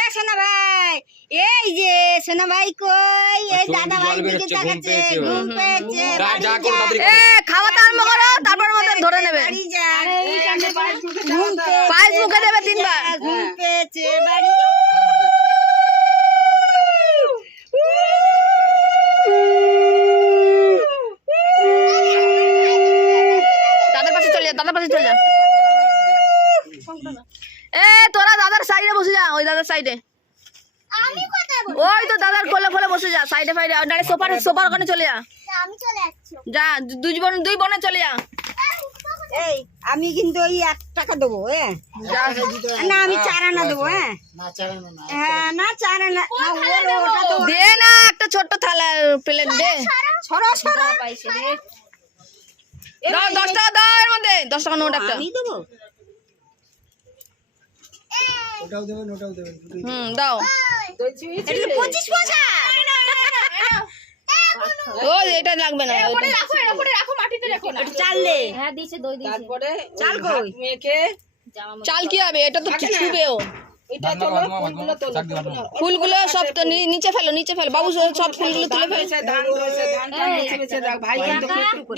এ সোনা ভাই, এই যে সোনা ভাই কই? এই দাদা ভাই দিকে তাকাচ্ছে, ঘুম পেয়েছে। এ খাওয়াতে আরম্ভ করো, তারপর মধ্যে ধরে নেবে। বাড়ি যা, পায়েস মুখে দেবে 3 বার। ঘুম পেয়েছে, বাড়ি যা। দাদার পাশে চলে যা, দাদার পাশে চলে যা। এ তোরা দাদার সাইডে বসে যা, ওই দাদার সাইডে। ওই তো দাদার কোলে কোলে বসে যা, সাইডে ফাইডে। আর ডাইরেক্ট সোফার ওখানে চলে যা। যা, দুই বোনে চলে যা। এই আমি কিন্তু ওই 1 টাকা দেবো। না আমি 4 আনা দেবো। হ্যাঁ না 4 আনা ওটা তো দে না, একটা ছোট্ট থালা প্লেট দে। সরো সরো। দাও 10 টাকা দাও, এর মধ্যে 10 টাকা নোট একটা। আমি দেবো। দাও। এটা 25 পয়সা। ও এটা লাগবে না। চাল দে। হ্যাঁ দিয়েছে, দই দিয়েছে। তারপরে চাল কই? চাল কি হবে? এটা তো ছুবেও। ফুলগুলো সব তো নিচে ফেলো, নিচে ফেলো বাবু, সব ফুলগুলো তুলে ফেলো।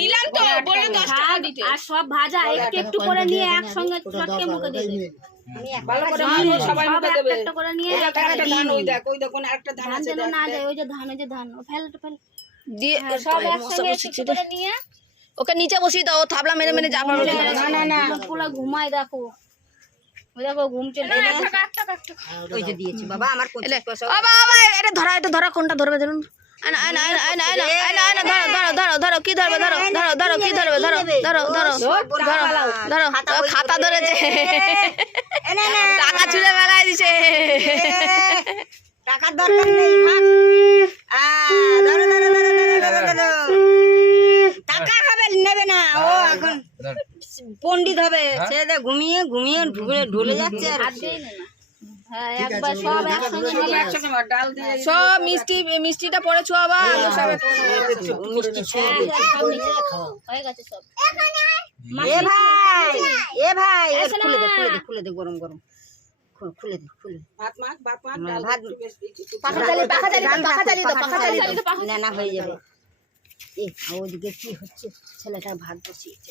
দিলাম তো, বললে 10 টাকা দিতে। আর সব ভাজা একটু একটু করে নিয়ে একসঙ্গে চটকে মুখে দিয়ে দেবে। সবাই মুখে দেবে। একটা করে নিয়ে ধান ওই দেখ, ওই দেখুন একটা ধান ধান আছে যেন না যায়, ওই যে ধান, ওই যে ধান ফেল ফেল দিয়ে সব একসঙ্গে একটু করে নিয়ে ওকে নিচে বসিয়ে দাও, থাবলা মেরে মেরে যা পারবে। পুরো ঘুমায়। দেখো ওই দেখো ঘুম চলে ওই যে দিয়েছি বাবা আমার 25 পয়সা। ও বাবা, এটা ধরো, এটা ধরো, কোনটা ধরবে ধরুন। আনা আনা আনা আনা আনা আনা আনা, ধরো ধরো ধরো ধরো, কি ধরবে? ধরো ধরো ধরো, কি ধরবে? ধরো ধরো ধরো ধরো ধরো। খাতা ধরেছে, টাকা চুরে বেড়ায় দিছে। টাকার দরকার নেই, ভাগ। ধরো ধরো ধরো ধরো ধরো। টাকা হবে নেবে না, ও এখন পণ্ডিত হবে। সে ঘুমিয়ে ঘুমিয়ে ঢুলে যাচ্ছে। আর হ্যাঁ একবার সব একসঙ্গে নিয়ে ডাল দিয়ে সব মিষ্টিটা পরে ছোয়াবা। সব মিষ্টি হয়ে গেছে সব। এ ভাই, এ ভাই খুলে দে খুলে দে খুলে দে, গরম গরম খুলে দে খুলে দে। ভাত মাখ ডাল ভাত পাখা চালিয়ে দাও। না না হয়ে যাবে। ওদিকে কি হচ্ছে? ছেলেটা ভাত বসিয়েছে।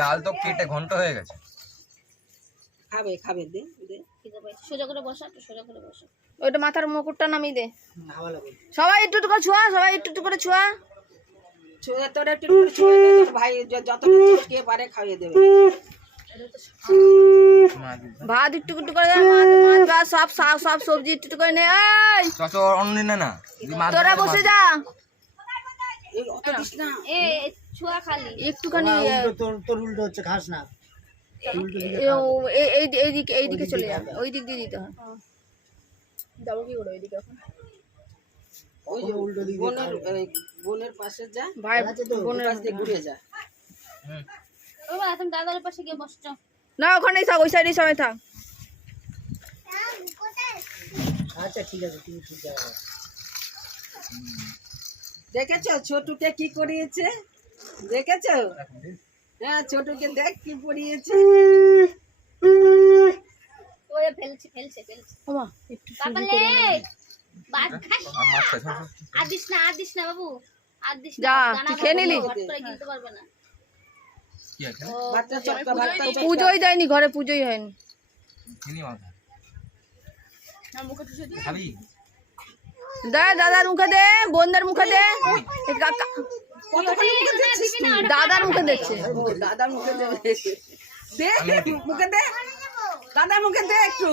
ডাল তো কেটে ঘন্টা হয়ে গেছে। খাবে খাবে দে দে। সোজা করে বসা, একটু সোজা করে বসা। ওইটা মাথার মুকুটটা নামিয়ে দে। সবাই একটু একটু করে ছোঁয়া, সবাই একটু একটু করে ছোঁয়া। ছুঁয়ে তোরা একটু করে ছুঁয়ে দে, তোর ভাই যতটুকু কে পারে খাইয়ে দেবে। ভাত একটু একটু করে দে, মাছ সব সবজি একটু একটু করে নে। এই চচো অন্য নে না, তোরা বসে যা। এই অত দিস না। এ ছোঁয়া খালি একটুখানি তোর উল্টো হচ্ছে, খাস না। এইদিকে চলে যাবে, ওই দিক দিয়ে দিতে হয়। যাবো কি করে ওইদিকে এখন? ওই যে বোনের পাশে যা, ভাই বোনের পাশ দিয়ে ঘুরে যা। বাবা তুমি দাদার পাশে গিয়ে বসছো। না, ওখানেই থাক, ওই সাইডেই সবাই থাক। আচ্ছা ঠিক আছে, তুমি ঠিক আছে। দেখেছো ছোটুকে কি করিয়েছে? দেখেছো? হ্যাঁ ছোটুকে দেখ কি পড়িয়েছে। ওই ফেলছে ওমা একটু বাবা লে বাদ খাস। আদিস না বাবু, আদিস না। যা, দানা তুই খেয়ে নিলি? ভাত করে খেতে পারবে না। কি আছে? ভাতটা চটকা, ভাতটা চটকা। পুজোই যায়নি, ঘরে পুজোই হয়নি। চিনি মাথা খাবি? দাদার মুখে দে, বোনদের মুখে দে, কতখানি মুখে দিচ্ছিস তুই? দাদার মুখে দিচ্ছে। ও দাদা মুখে দেবে। দে মুখে দে, দাদা মুখে দে একটু।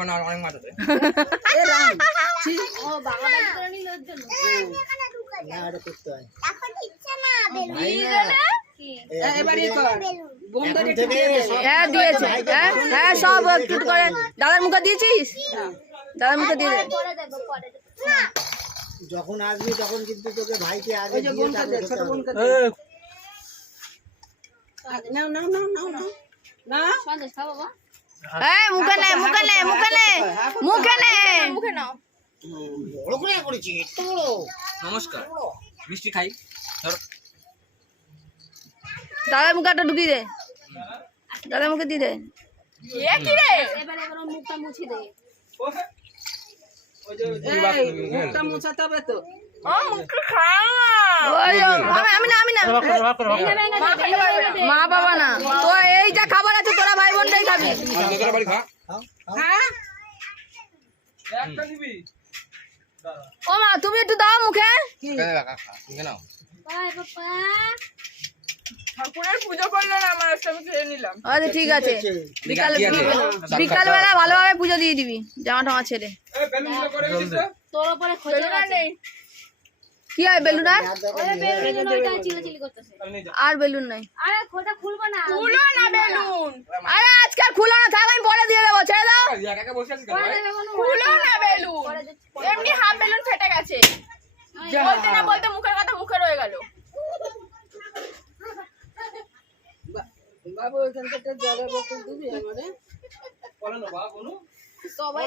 অনেক মাছ আছে। এ রাম, ছি। ও বাগাবাগি করে নিল ওর জন্য। না, এটা করতে হয়। কি এবারে কর। বোনদের একটু থেকে দিয়ে দে। হ্যাঁ দিয়েছে, হ্যাঁ সব একটু একটু করে। দাদার মুখে দিয়েছিস? দাদার মুখে দিয়ে দে। পরে দেব পরে দেব। যখন আসবি তখন কিন্তু তোকে ভাইকে আগে ওই যে দিয়ে বোনকে দে, তারপরে ছোট খেতে হবে। বোনকে দে। নাও নাও নাও নাও নাও না। সন্দেশ খাও বাবা। হ্যাঁ মুখে নে, মুখে নে, মুখে নে, মুখে নে, মুখে নাও। বড় করে করেছি, এত বড়। নমস্কার, মিষ্টি খাই। ধরো। দাদার মুখে একটা ঢুকিয়ে দে। দাদার মুখে দিয়ে দে। এবার ওর মুখটা মুছে দে। এই, মুখটা মোছাতে হবে তো। ওই আমি না মা বাবা না তো এই যা খাবার আছে তোরা ভাই বোনটাই খাবি। বাড়ি খা হ্যাঁ ও মা তুমি একটু দাও মুখে। নাও বাই বাবা। আচ্ছা ঠিক আছে বিকাল বেলা ভালোভাবে পুজো দিয়ে দিবি জামা টামা ছেড়ে। তোর উপরে খোঁজা নেই। কি হয় বেলুন আর ওরে বেলুন ওইটা চিল্লাচিল্লি করতেছে। আর বেলুন নাই। আরে খোঁজা খুলবো না। বেলুন আরে আজকাল খুলো না থাক আমি পরে দিয়ে দেবো ছেড়ে দাও। একা বসে আছিস পরে দেবে কোনো খুলো না বেলুন এমনি হাফ বেলুন ফেটে গেছে বলতে না বলতে মুখের কথা মুখে রয়ে গেল। বাবু ওইখান থেকে জলের বোতল দিবি আমারে। সবাই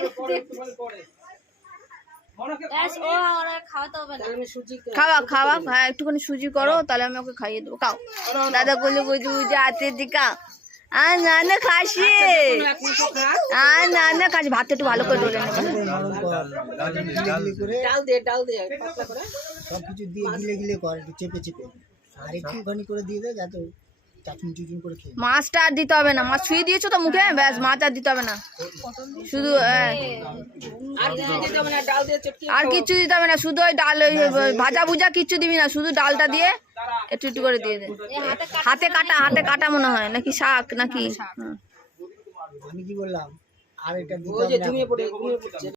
গ্যাস ও ওরা খাওয়াতে হবে না। আমি সুজি খাওয়া হ্যাঁ একটুখানি সুজি করো তাহলে আমি ওকে খাইয়ে দেবো খাও। দাদা বললে বুঝি বুঝি হাতে দিকা আর না খাসি আর না খাসি ভাত একটু ভালো করে ধরে নেবে। নরম কর গিলে করে ডাল দে পাতলা করে। সবকিছু দিয়ে গিলে গিলে কর একটু চেপে চেপে আর একটুখানি করে দিয়ে দে যাতে চাটনি চুচুন করে খেয়ে মাছটা আর দিতে হবে না মাছ ছুঁয়ে দিয়েছো তো মুখে ব্যাস মাছ আর দিতে হবে না শুধু আর কিছু দিতে হবে না, ডাল দিয়ে চটকে আর কিচ্ছু দিতে হবে না শুধু ওই ডাল ওই ভাজা ভুজা কিচ্ছু দিবি না শুধু ডালটা দিয়ে একটু একটু করে দিয়ে দে। হাতে কাটা মনে হয় নাকি শাক নাকি আমি কি বললাম আর এটা দিতে ওই যে হবে না ঘুমিয়ে পড়ছে